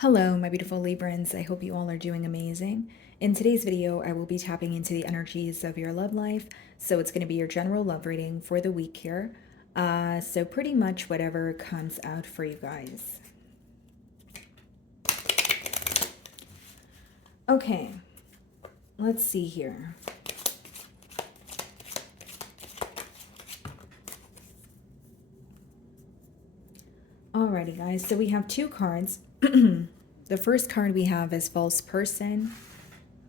Hello, my beautiful Librans. I hope you all are doing amazing. In today's video, I will be tapping into the energies of your love life. So it's going to be your general love reading for the week here. So pretty much whatever comes out for you guys. Okay, let's see here. Alrighty, guys. So we have two cards. The first card we have is false person.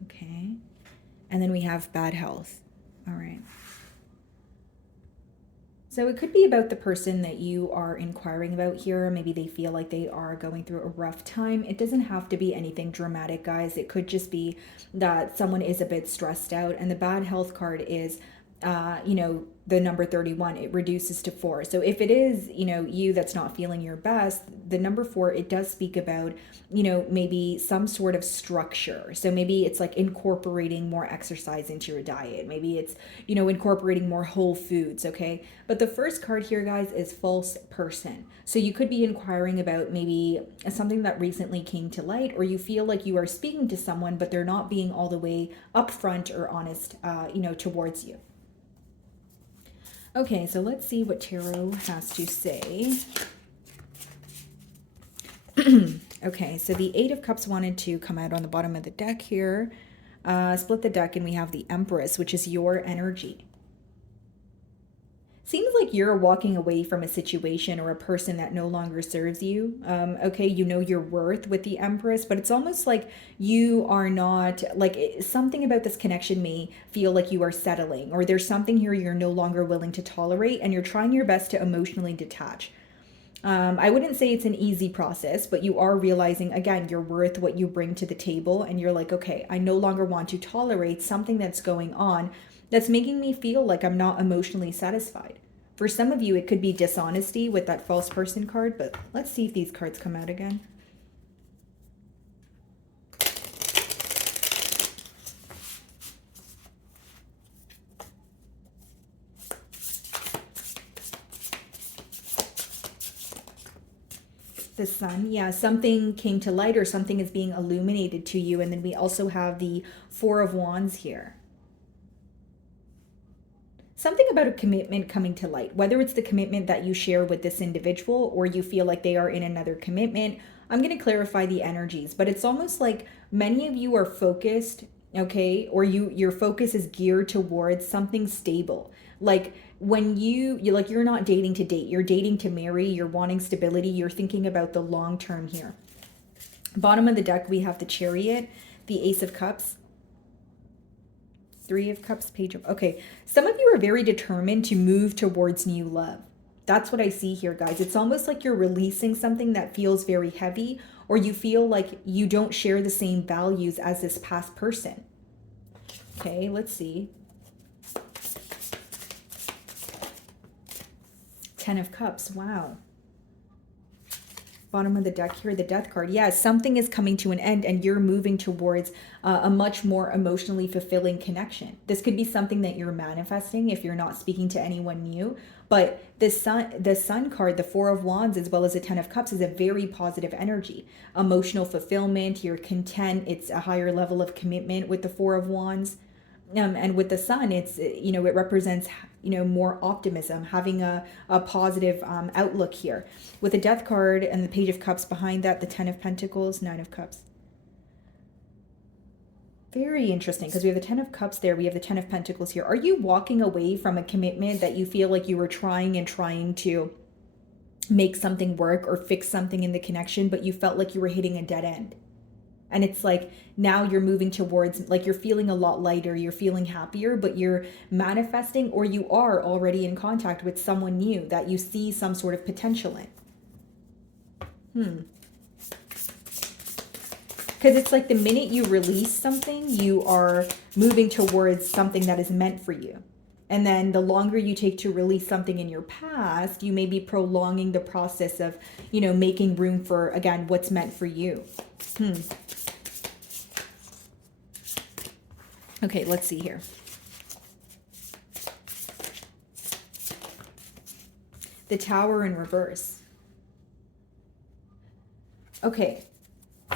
Okay. And then we have bad health. All right. So it could be about the person that you are inquiring about here. Maybe they feel like they are going through a rough time. It doesn't have to be anything dramatic, guys. It could just be that someone is a bit stressed out. And the bad health card is, the number 31. It reduces to 4. So if it is, you that's not feeling your best, the number 4, it does speak about, maybe some sort of structure. So maybe it's like incorporating more exercise into your diet. Maybe it's, incorporating more whole foods. Okay. But the first card here, guys, is false person. So you could be inquiring about maybe something that recently came to light, or you feel like you are speaking to someone, but they're not being all the way upfront or honest, towards you. Okay, so let's see what tarot has to say. Okay, so the 8 of Cups wanted to come out on the bottom of the deck here. Split the deck and we have the Empress, which is your energy. Seems like you're walking away from a situation or a person that no longer serves you. Okay, you know your worth with the Empress, but it's almost like you are not, like something about this connection may feel like you are settling, or there's something here you're no longer willing to tolerate, and you're trying your best to emotionally detach. I wouldn't say it's an easy process, but you are realizing, again, your worth, what you bring to the table, and you're like, okay, I no longer want to tolerate something that's going on that's making me feel like I'm not emotionally satisfied. For some of you, it could be dishonesty with that false person card, but let's see if these cards come out again. The Sun, yeah, something came to light or something is being illuminated to you. And then we also have the 4 of Wands here. Something about a commitment coming to light, whether it's the commitment that you share with this individual or you feel like they are in another commitment. I'm going to clarify the energies, but it's almost like many of you are focused, okay, or your focus is geared towards something stable. Like when you're not dating to date, you're dating to marry, you're wanting stability, you're thinking about the long term here. Bottom of the deck, we have the Chariot, the Ace of Cups, 3 of Cups, Page of... Okay, some of you are very determined to move towards new love. That's what I see here, guys. It's almost like you're releasing something that feels very heavy, or you feel like you don't share the same values as this past person. Okay, let's see. 10 of Cups, wow. Bottom of the deck here, the Death card. Yeah, something is coming to an end and you're moving towards a much more emotionally fulfilling connection. This could be something that you're manifesting if you're not speaking to anyone new. But the sun card, the 4 of Wands, as well as the 10 of Cups, is a very positive energy. Emotional fulfillment, you're content. It's a higher level of commitment with the 4 of Wands. And with the Sun, it's, it represents, more optimism, having a positive outlook here. With the Death card and the Page of Cups behind that, the 10 of Pentacles, 9 of Cups. Very interesting, because we have the 10 of Cups there. We have the 10 of Pentacles here. Are you walking away from a commitment that you feel like you were trying to make something work or fix something in the connection, but you felt like you were hitting a dead end? And it's like now you're moving towards, like, you're feeling a lot lighter, you're feeling happier, but you're manifesting, or you are already in contact with someone new that you see some sort of potential in. Because it's like the minute you release something, you are moving towards something that is meant for you. And then the longer you take to release something in your past, you may be prolonging the process of, making room for, again, what's meant for you. Okay, let's see here. The Tower in reverse. Okay,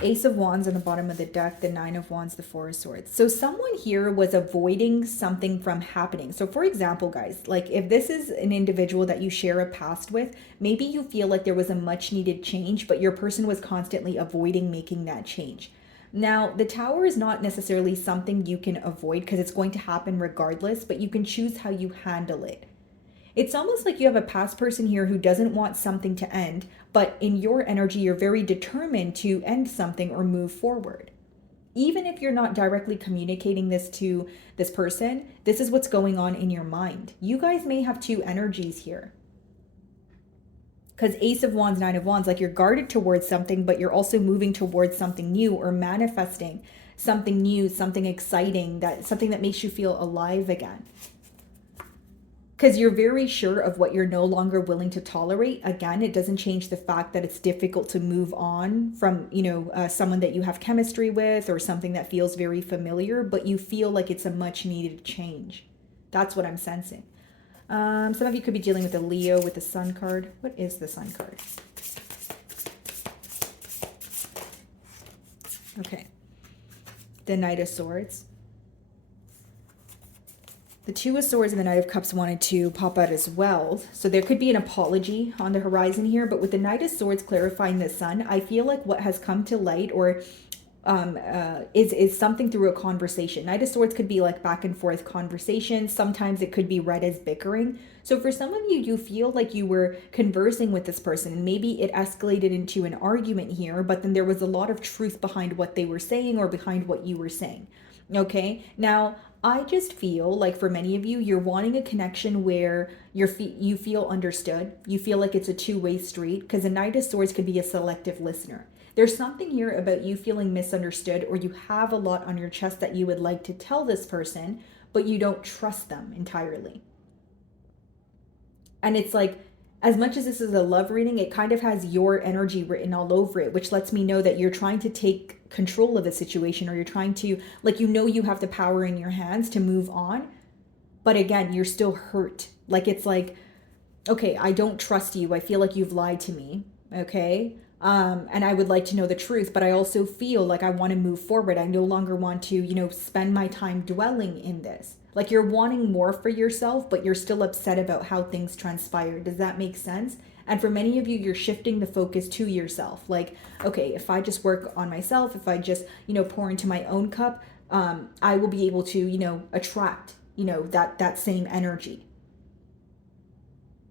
Ace of Wands on the bottom of the deck, the Nine of Wands, the Four of Swords. So someone here was avoiding something from happening. So for example, guys, like if this is an individual that you share a past with, maybe you feel like there was a much needed change, but your person was constantly avoiding making that change. Now, the Tower is not necessarily something you can avoid because it's going to happen regardless, but you can choose how you handle it. It's almost like you have a past person here who doesn't want something to end, but in your energy, you're very determined to end something or move forward. Even if you're not directly communicating this to this person, this is what's going on in your mind. You guys may have two energies here. Because Ace of Wands, Nine of Wands, like you're guarded towards something, but you're also moving towards something new or manifesting something new, something exciting, something that makes you feel alive again. Because you're very sure of what you're no longer willing to tolerate. Again, it doesn't change the fact that it's difficult to move on from, someone that you have chemistry with or something that feels very familiar, but you feel like it's a much needed change. That's what I'm sensing. Some of you could be dealing with a Leo with the Sun card. What is the Sun card? Okay. The Knight of Swords. The Two of Swords and the Knight of Cups wanted to pop out as well. So there could be an apology on the horizon here. But with the Knight of Swords clarifying the Sun, I feel like what has come to light or is something through a conversation. Knight of Swords could be like back and forth conversation. Sometimes it could be read as bickering. So for some of you, you feel like you were conversing with this person and maybe it escalated into an argument here, but then there was a lot of truth behind what they were saying or behind what you were saying. Okay, now I just feel like for many of you, you're wanting a connection where you feel understood. You feel like it's a two-way street because a Knight of Swords could be a selective listener. There's something here about you feeling misunderstood or you have a lot on your chest that you would like to tell this person, but you don't trust them entirely. And it's like, as much as this is a love reading, it kind of has your energy written all over it, which lets me know that you're trying to take control of a situation or you're trying to, you have the power in your hands to move on. But again, you're still hurt. Like, it's like, okay, I don't trust you. I feel like you've lied to me. Okay. And I would like to know the truth, but I also feel like I want to move forward. I no longer want to, spend my time dwelling in this. Like you're wanting more for yourself, but you're still upset about how things transpire. Does that make sense? And for many of you, you're shifting the focus to yourself. Like, okay, if I just work on myself, if I just, pour into my own cup, I will be able to, attract, that same energy.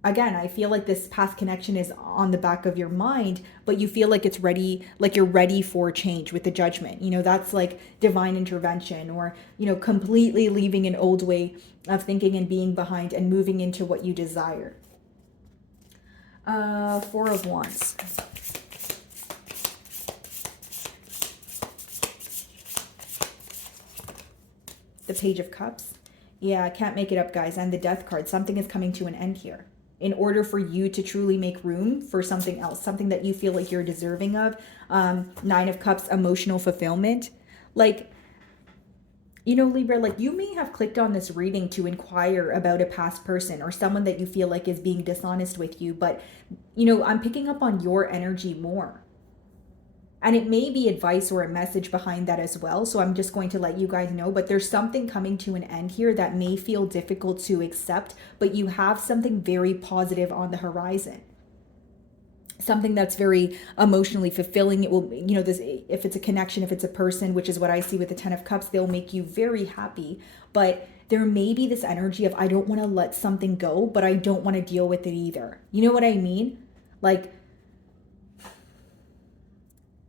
Again, I feel like this past connection is on the back of your mind, but you feel like it's ready, like you're ready for change with the Judgment. That's like divine intervention or, completely leaving an old way of thinking and being behind and moving into what you desire. Four of Wands. The Page of Cups. Yeah, I can't make it up, guys. And the Death card. Something is coming to an end here. In order for you to truly make room for something else, something that you feel like you're deserving of. Nine of Cups, emotional fulfillment. Like, Libra, like you may have clicked on this reading to inquire about a past person or someone that you feel like is being dishonest with you. But, I'm picking up on your energy more. And it may be advice or a message behind that as well. So I'm just going to let you guys know. But there's something coming to an end here that may feel difficult to accept. But you have something very positive on the horizon. Something that's very emotionally fulfilling. It will, if it's a connection, if it's a person, which is what I see with the Ten of Cups, they'll make you very happy. But there may be this energy of, I don't want to let something go, but I don't want to deal with it either. You know what I mean? Like,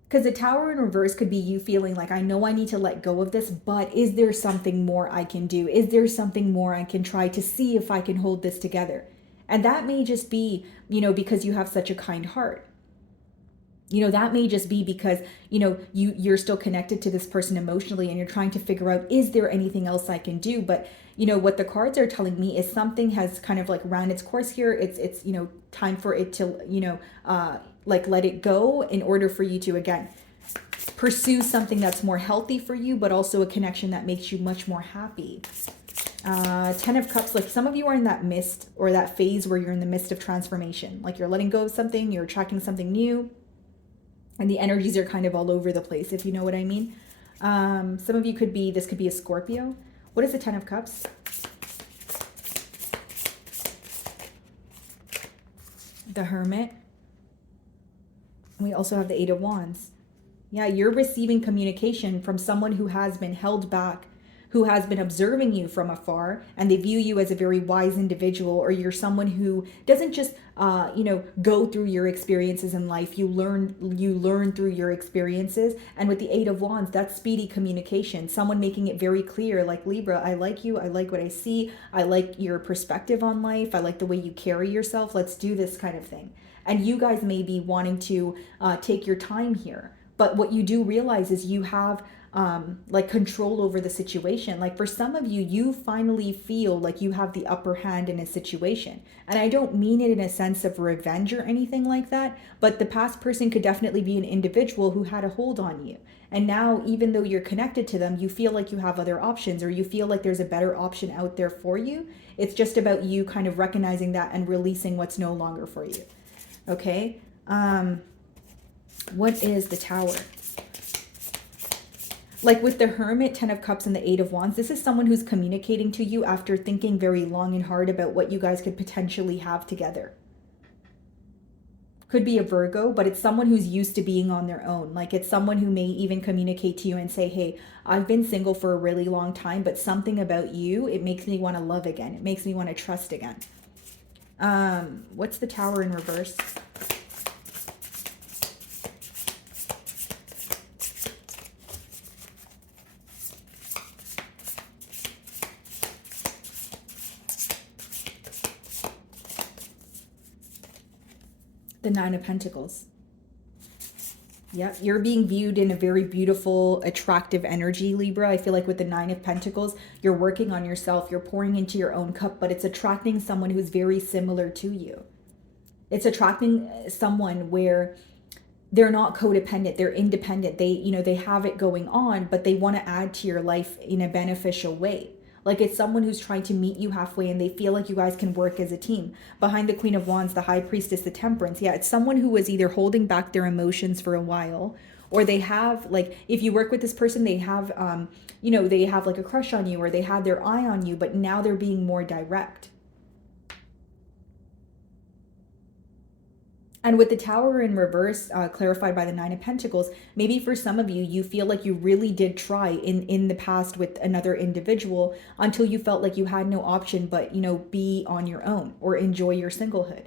because the Tower in reverse could be you feeling like, I know I need to let go of this, but is there something more I can do? Is there something more I can try to see if I can hold this together? And that may just be, because you have such a kind heart. That may just be because, you're still connected to this person emotionally and you're trying to figure out, is there anything else I can do? But, what the cards are telling me is something has kind of like ran its course here. It's time for it to, let it go in order for you to, again, pursue something that's more healthy for you, but also a connection that makes you much more happy. Ten of Cups, like some of you are in that mist or that phase where you're in the midst of transformation. Like you're letting go of something, you're attracting something new. And the energies are kind of all over the place, if you know what I mean. Some of you could be, this could be a Scorpio. What is the Ten of Cups? The Hermit. We also have the Eight of Wands. Yeah, you're receiving communication from someone who has been held back, who has been observing you from afar, and they view you as a very wise individual, or you're someone who doesn't just, go through your experiences in life. You learn through your experiences. And with the Eight of Wands, that's speedy communication. Someone making it very clear, like, Libra, I like you. I like what I see. I like your perspective on life. I like the way you carry yourself. Let's do this kind of thing. And you guys may be wanting to take your time here. But what you do realize is you have like control over the situation. Like for some of you, you finally feel like you have the upper hand in a situation. And I don't mean it in a sense of revenge or anything like that, but the past person could definitely be an individual who had a hold on you. And now, even though you're connected to them, you feel like you have other options, or you feel like there's a better option out there for you. It's just about you kind of recognizing that and releasing what's no longer for you. Okay? What is the Tower? Like with the Hermit, Ten of Cups, and the Eight of Wands, this is someone who's communicating to you after thinking very long and hard about what you guys could potentially have together. Could be a Virgo, but it's someone who's used to being on their own. Like it's someone who may even communicate to you and say, hey, I've been single for a really long time, but something about you, it makes me want to love again. It makes me want to trust again. What's the Tower in reverse? The Nine of Pentacles. Yeah, you're being viewed in a very beautiful, attractive energy, Libra. I feel like with the Nine of Pentacles, you're working on yourself. You're pouring into your own cup, but it's attracting someone who's very similar to you. It's attracting someone where they're not codependent. They're independent. They have it going on, but they want to add to your life in a beneficial way. Like it's someone who's trying to meet you halfway and they feel like you guys can work as a team. Behind the Queen of Wands, the High Priestess, the Temperance. Yeah, it's someone who was either holding back their emotions for a while, or they have, like, if you work with this person, they have, they have like a crush on you, or they had their eye on you, but now they're being more direct. And with the Tower in reverse, clarified by the Nine of Pentacles, maybe for some of you, you feel like you really did try in the past with another individual until you felt like you had no option but, be on your own or enjoy your singlehood.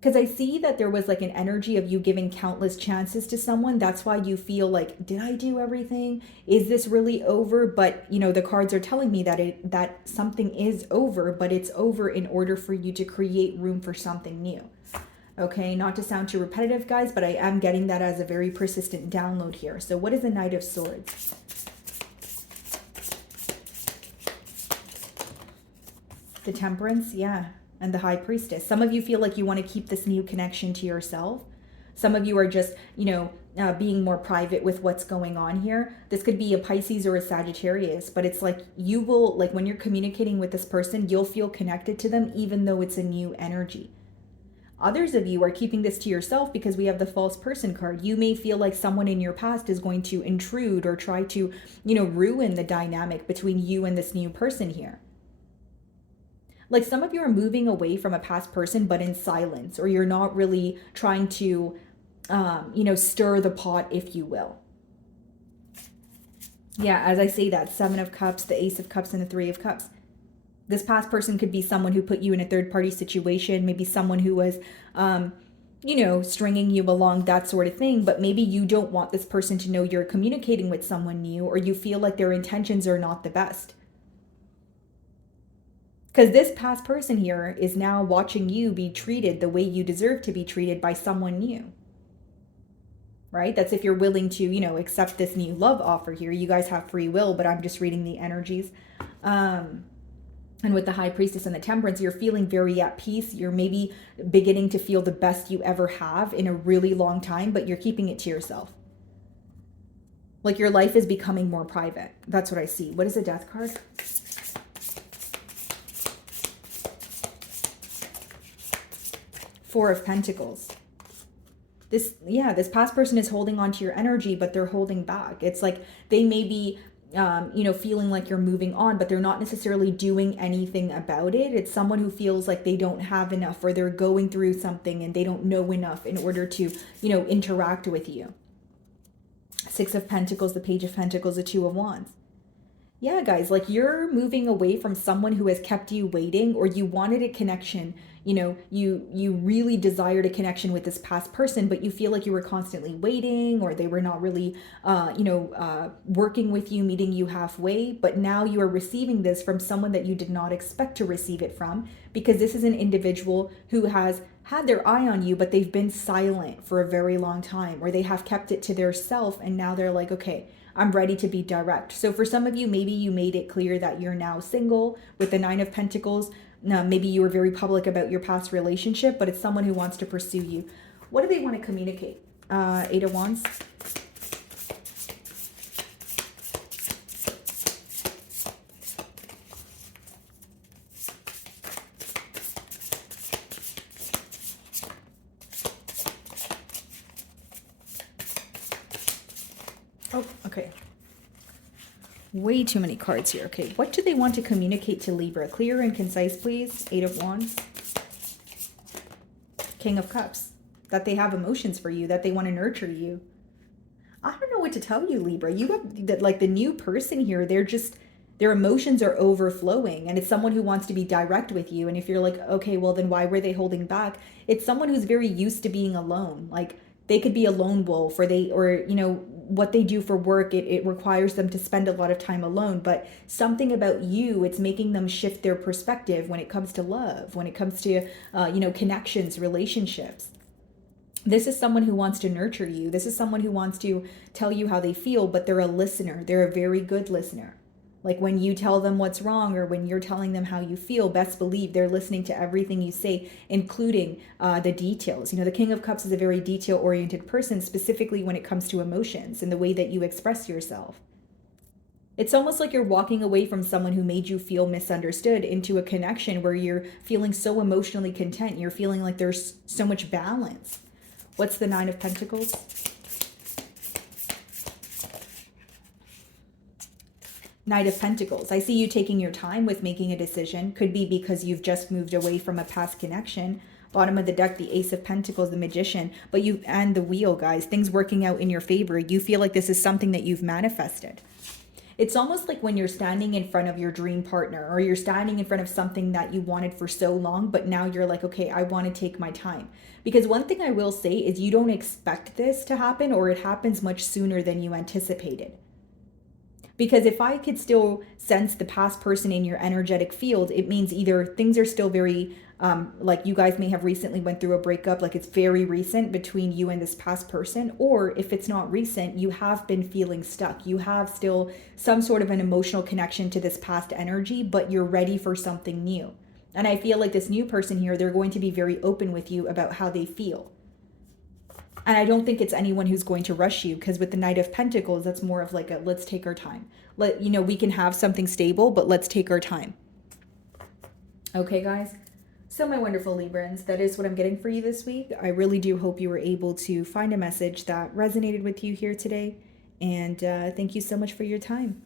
Because I see that there was like an energy of you giving countless chances to someone. That's why you feel like, did I do everything? Is this really over? But, the cards are telling me that something is over, but it's over in order for you to create room for something new. Okay, not to sound too repetitive, guys, but I am getting that as a very persistent download here. So what is the Knight of Swords? The Temperance, yeah, and the High Priestess. Some of you feel like you want to keep this new connection to yourself. Some of you are just, being more private with what's going on here. This could be a Pisces or a Sagittarius, but it's like you will, like when you're communicating with this person, you'll feel connected to them even though it's a new energy. Others of you are keeping this to yourself because we have the False Person card. You may feel like someone in your past is going to intrude or try to, ruin the dynamic between you and this new person here. Like some of you are moving away from a past person, but in silence, or you're not really trying to, stir the pot, if you will. Yeah, as I say that, Seven of Cups, the Ace of Cups, and the Three of Cups. This past person could be someone who put you in a third-party situation, maybe someone who was, stringing you along, that sort of thing. But maybe you don't want this person to know you're communicating with someone new, or you feel like their intentions are not the best. Because this past person here is now watching you be treated the way you deserve to be treated by someone new. Right? That's if you're willing to, accept this new love offer here. You guys have free will, but I'm just reading the energies. And with the High Priestess and the Temperance, you're feeling very at peace. You're maybe beginning to feel the best you ever have in a really long time, but you're keeping it to yourself. Like your life is becoming more private. That's what I see. What is the Death card? Four of Pentacles. This past person is holding on to your energy, but they're holding back. It's like they may be, feeling like you're moving on, but they're not necessarily doing anything about it. It's someone who feels like they don't have enough, or they're going through something and they don't know enough in order to, interact with you. Six of Pentacles, the Page of Pentacles, the Two of Wands. Yeah, guys, like you're moving away from someone who has kept you waiting, or you wanted a connection. You really desired a connection with this past person, but you feel like you were constantly waiting, or they were not really, working with you, meeting you halfway. But now you are receiving this from someone that you did not expect to receive it from, because this is an individual who has had their eye on you, but they've been silent for a very long time, or they have kept it to their self, and now they're like, okay, I'm ready to be direct. So for some of you, maybe you made it clear that you're now single with the Nine of Pentacles. Maybe you were very public about your past relationship, but it's someone who wants to pursue you. What do they want to communicate? Eight of Wands. Oh, okay. Way too many cards here. Okay, what do they want to communicate to Libra? Clear and concise, please. Eight of Wands. King of Cups. That they have emotions for you, that they want to nurture you. I don't know what to tell you, Libra. You have, like, the new person here, their emotions are overflowing, and it's someone who wants to be direct with you. And if you're like, okay, well, then why were they holding back? It's someone who's very used to being alone. Like, they could be a lone wolf, or what they do for work, it requires them to spend a lot of time alone. But something about you, it's making them shift their perspective when it comes to love, when it comes to, connections, relationships. This is someone who wants to nurture you. This is someone who wants to tell you how they feel, but they're a listener. They're a very good listener. Like when you tell them what's wrong, or when you're telling them how you feel, best believe they're listening to everything you say, including the details. The King of Cups is a very detail-oriented person, specifically when it comes to emotions and the way that you express yourself. It's almost like you're walking away from someone who made you feel misunderstood into a connection where you're feeling so emotionally content. You're feeling like there's so much balance. What's the Nine of Pentacles? Knight of Pentacles. I see you taking your time with making a decision. Could be because you've just moved away from a past connection. Bottom of the deck, the Ace of Pentacles, the Magician. And the Wheel, guys. Things working out in your favor. You feel like this is something that you've manifested. It's almost like when you're standing in front of your dream partner, or you're standing in front of something that you wanted for so long, but now you're like, okay, I want to take my time. Because one thing I will say is you don't expect this to happen, or it happens much sooner than you anticipated. Because if I could still sense the past person in your energetic field, it means either things are still very, like you guys may have recently went through a breakup, like it's very recent between you and this past person. Or if it's not recent, you have been feeling stuck. You have still some sort of an emotional connection to this past energy, but you're ready for something new. And I feel like this new person here, they're going to be very open with you about how they feel. And I don't think it's anyone who's going to rush you, because with the Knight of Pentacles, that's more of like a, let's take our time. We can have something stable, but let's take our time. Okay, guys. So my wonderful Librans, that is what I'm getting for you this week. I really do hope you were able to find a message that resonated with you here today. And thank you so much for your time.